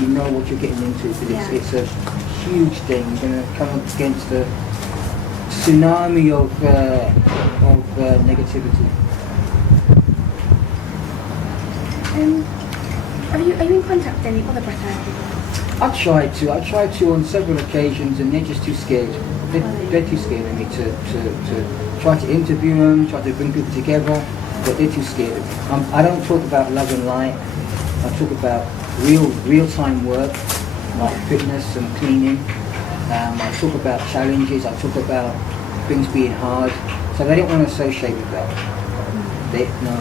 you know what you're getting into, because it's a huge thing. You're going to come up against a tsunami of negativity. Are you in contact with any other Breatharian people? I tried to on several occasions, and they're just too scared. They're too scared of me to try to interview them, try to bring people together, but they're too scared. I don't talk about love and light. I talk about real-time work, like fitness and cleaning. I talk about challenges. I talk about things being hard. So they don't want to associate with that.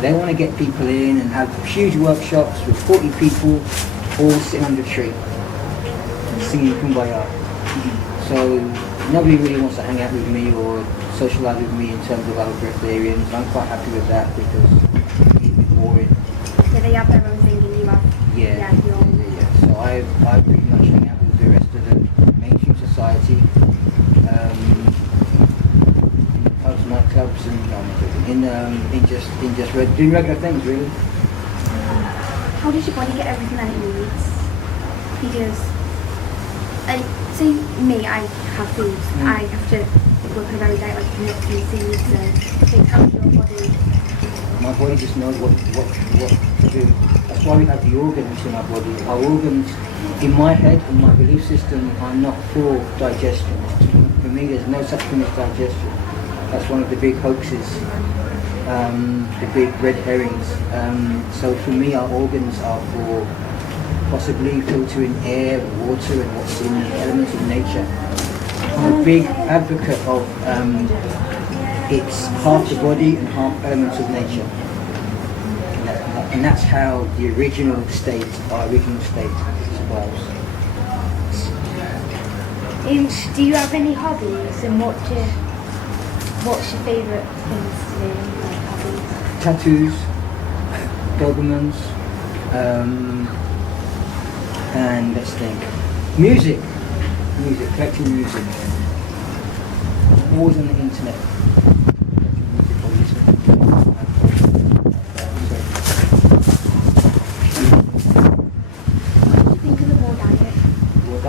They want to get people in and have huge workshops with 40 people all sitting under a tree, singing Kumbaya. So nobody really wants to hang out with me or socialise with me in terms of other Breatharians. I'm quite happy with that because it's boring. Yeah, they have their own thing and you have Yeah. your own. So I pretty much hang out with the rest of the mainstream society, pubs, nightclubs, and doing regular things really. How does your body get everything that it needs? Because, say me, I have foods. I have to work on a very diet, like nuts and seeds and things. How does your body? My body just knows what to do. That's why we have the organs in our body. Our organs, in my head, in my belief system, are not for digestion. For me, there's no such thing as digestion. That's one of the big hoaxes, the big red herrings. So for me, our organs are for possibly filtering air, water, and what's in the elements of nature. I'm a big advocate of it's half the body and half elements of nature. And that's how the original state survives. Do you have any hobbies, and what's your favourite things to do, like hobbies? Tattoos, Dobermans, and let's think. Music, collecting music. Always on the internet.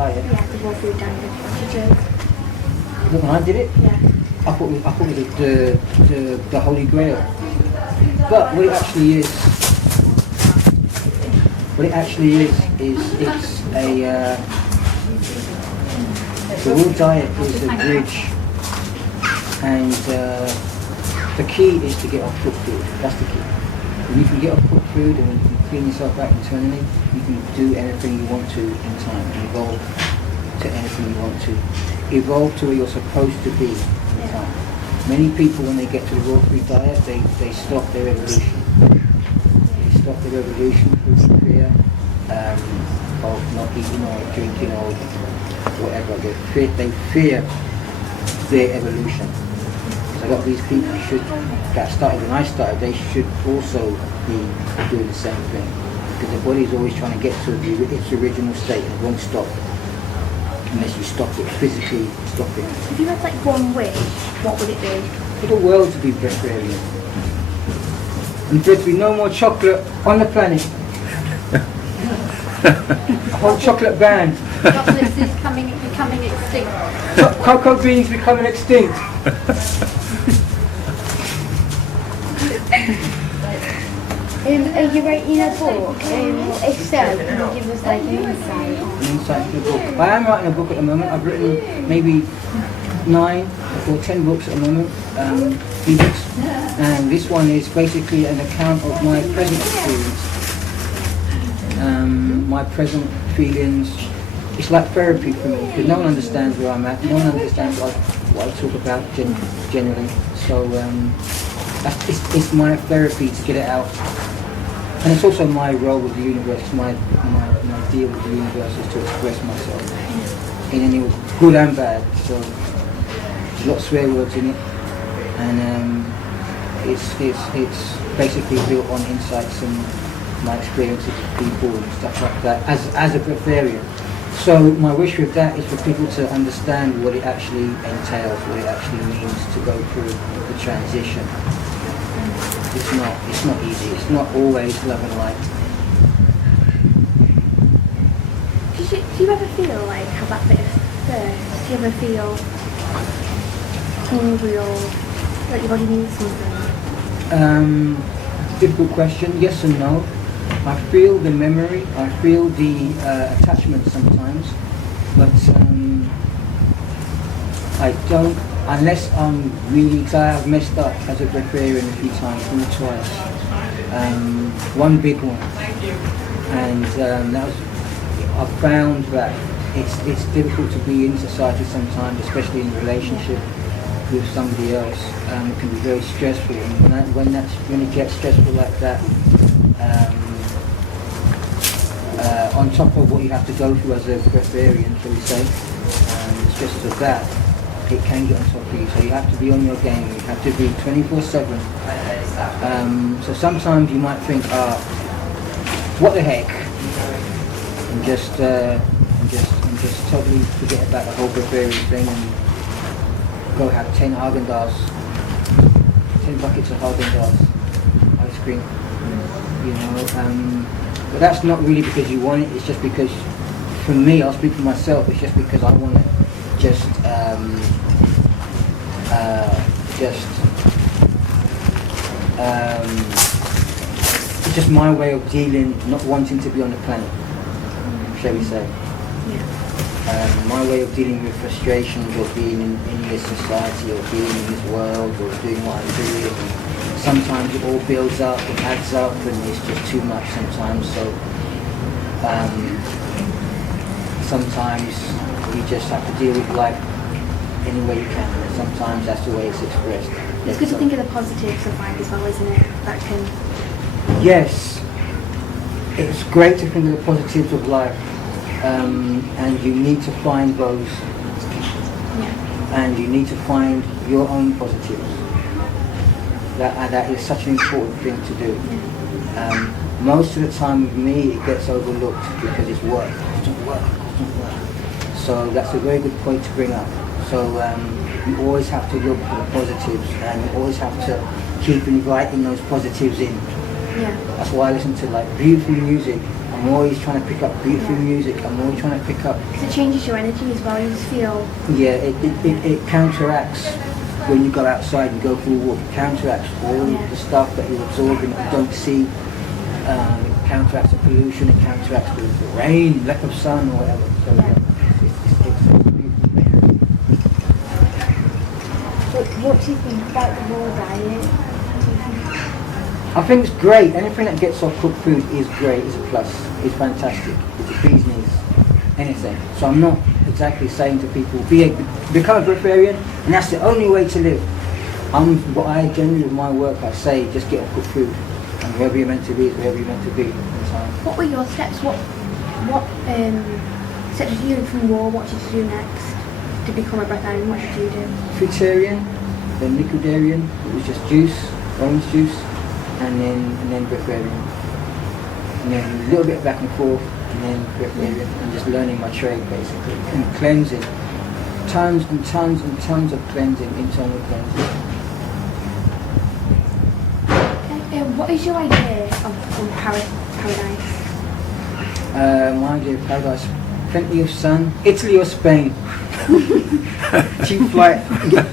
Yeah, the raw food diet. When I did it, Yeah. I thought it was the Holy Grail. But what it actually is it's the raw diet is a bridge, and the key is to get off cooked food. That's the key. When you can get off cooked food and when you can clean yourself out internally, you can do anything you want to in time, and evolve to anything you want to. Evolve to where you're supposed to be in time. Many people, when they get to the raw food diet, they stop their evolution. They stop their evolution through fear of not eating or drinking or whatever. They fear their evolution. So a lot of these people that started when I started, they should also be doing the same thing. Because the body is always trying to get to its original state and it won't stop. Unless you stop it, physically stop it. If you had like one wish, what would it be? For the world to be breatharian. And there to be no more chocolate on the planet. A whole chocolate ban. Chocolate is becoming extinct. Cocoa beans becoming extinct. Are you writing a book? If so, can you give us like an insight? An insight to the book. I am writing a book at the moment. I've written maybe 9 or 10 books at the moment, ebooks. And this one is basically an account of my present experience. My present feelings. It's like therapy for me, because no one understands where I'm at. No one understands what I talk about generally. So it's my therapy to get it out. And it's also my role with the universe. My deal with the universe is to express myself in any way, good and bad. So there's a lot of swear words in it, and it's basically built on insights and my experiences with people and stuff like that as a Breatharian. So my wish with that is for people to understand what it actually entails, what it actually means to go through the transition. It's not easy. It's not always love and light. Do you ever feel like have that bit of thirst? Do you ever feel hungry or like your body needs something? Difficult question. Yes and no. I feel the memory. I feel the attachment sometimes, but I don't unless I'm really. Cause I have messed up as a breatharian a few times, maybe twice. One big one, and that was. I found that it's difficult to be in society sometimes, especially in a relationship with somebody else. It can be very stressful, and when it gets stressful like that, on top of what you have to go through as a breatharian, shall we say, the stresses of that, it can get on top of you. So you have to be on your game. You have to be 24/7. So sometimes you might think, what the heck, and just totally forget about the whole breatharian thing and go have 10 Haagen-Dazs, 10 buckets of Haagen-Dazs ice cream, you know. But that's not really because you want it. It's just because, for me, I'll speak for myself. It's just because I want to just it's just my way of dealing, not wanting to be on the planet, shall we say. My way of dealing with frustrations or being in this society or being in this world or doing what I'm doing. Sometimes it all builds up, it adds up, and it's just too much sometimes. So sometimes you just have to deal with life any way you can. And sometimes that's the way it's expressed. It's good to think of the positives of life as well, isn't it? That can. Yes, it's great to think of the positives of life. And you need to find those, and you need to find your own positives. That is such an important thing to do. Most of the time with me it gets overlooked because it's work. So that's a very good point to bring up. So you always have to look for the positives, and you always have to keep inviting those positives in. That's why I listen to like beautiful music. I'm always trying to pick up beautiful music. I'm always trying to pick up. Because it changes your energy as well. You just feel. Yeah, it counteracts when you go outside and go for a walk. It counteracts all the stuff that you're absorbing that you don't see. It counteracts the pollution. It counteracts the rain, lack of sun, or whatever. So it's a beautiful thing. What do you think about the raw diet? I think it's great. Anything that gets off cooked food is great, is a plus, it's fantastic, it's a bee's knees, anything. So I'm not exactly saying to people, become a breatharian, and that's the only way to live. What I generally with my work, I say, just get off cooked food, and wherever you're meant to be is wherever you're meant to be. What were your steps? What steps did you do from war? What did you do next to become a breatharian? What did you do? Fruitarian, then liquidarian, it was just juice, orange juice. And then breatharian, and then a little bit back and forth, and then breatharian, and just learning my trade basically, and cleansing, tons and tons and tons of cleansing, internal cleansing. Okay, what is your idea of paradise? My idea of paradise, plenty of sun, Italy or Spain. Cheap flight,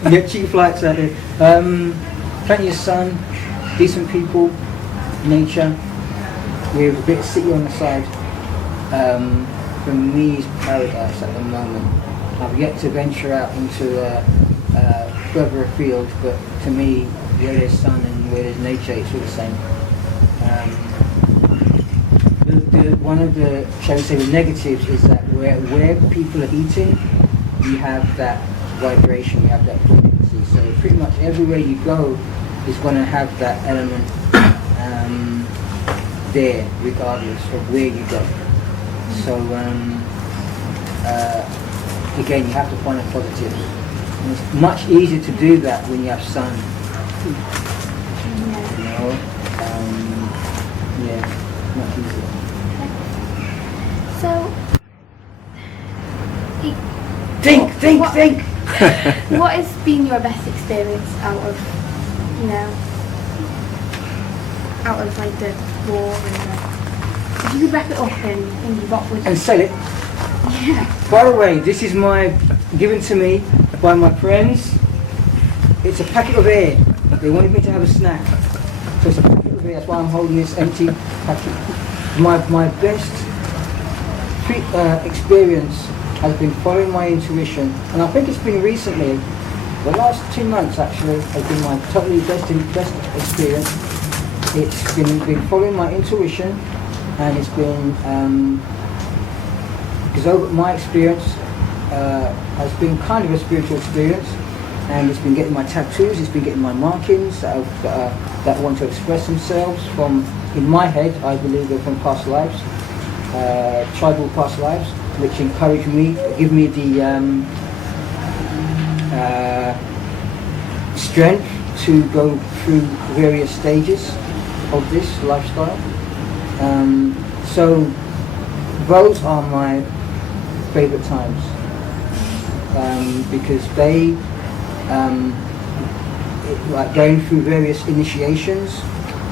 get cheap flights out there. Plenty of sun. Decent people, nature, with a bit of city on the side. For me, it's paradise at the moment. I've yet to venture out into further afield, but to me, where there's sun and where there's nature, it's all the same. One of the, shall we say, the negatives is that where people are eating, you have that vibration, you have that frequency. So pretty much everywhere you go, is going to have that element there, regardless of where you go. So again, you have to find the positives. And it's much easier to do that when you have sun. You know, much easier. So, think. What has been your best experience out of like the war and if you could wrap it up and what would... And sell it. Yeah. By the way, this is given to me by my friends. It's a packet of air. They wanted me to have a snack. So it's a packet of air. That's why I'm holding this empty packet. My best experience has been following my intuition, and I think it's been recently, the last 2 months actually, has been my totally best experience. It's been following my intuition, and it's been because over my experience has been kind of a spiritual experience, and it's been getting my tattoos, it's been getting my markings that want to express themselves from, in my head, I believe they're from past lives, tribal past lives, which encourage me, give me the strength to go through various stages of this lifestyle. So those are my favorite times, because they, like going through various initiations,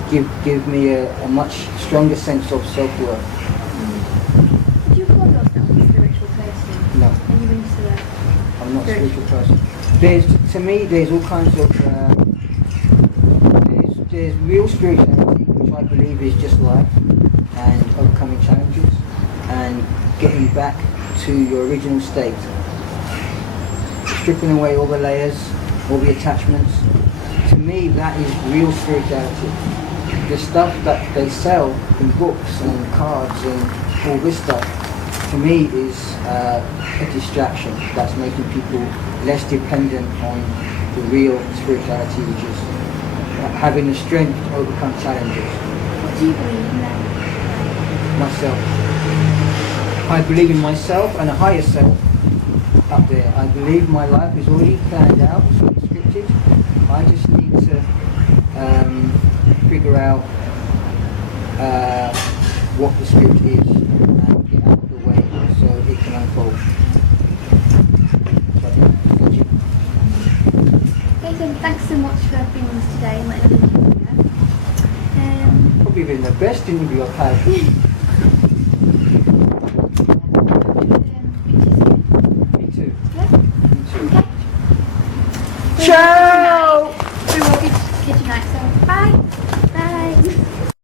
give me a much stronger sense of self-worth. Do you call yourself a spiritual person? No. Are you into that? I'm not a spiritual person. To me, there's all kinds of, there's real spirituality, which I believe is just life and overcoming challenges and getting back to your original state. Stripping away all the layers, all the attachments. To me, that is real spirituality. The stuff that they sell in books and cards and all this stuff, to me is a distraction that's making people less dependent on the real spirituality, which is having the strength to overcome challenges. What do you believe in then? Myself. I believe in myself and a higher self up there. I believe my life is already planned out, scripted. I just need to figure out what the script is and get out of the way so it can unfold. Okay, so thanks so much for being with us today and letting us know. Probably been the best interview I've had.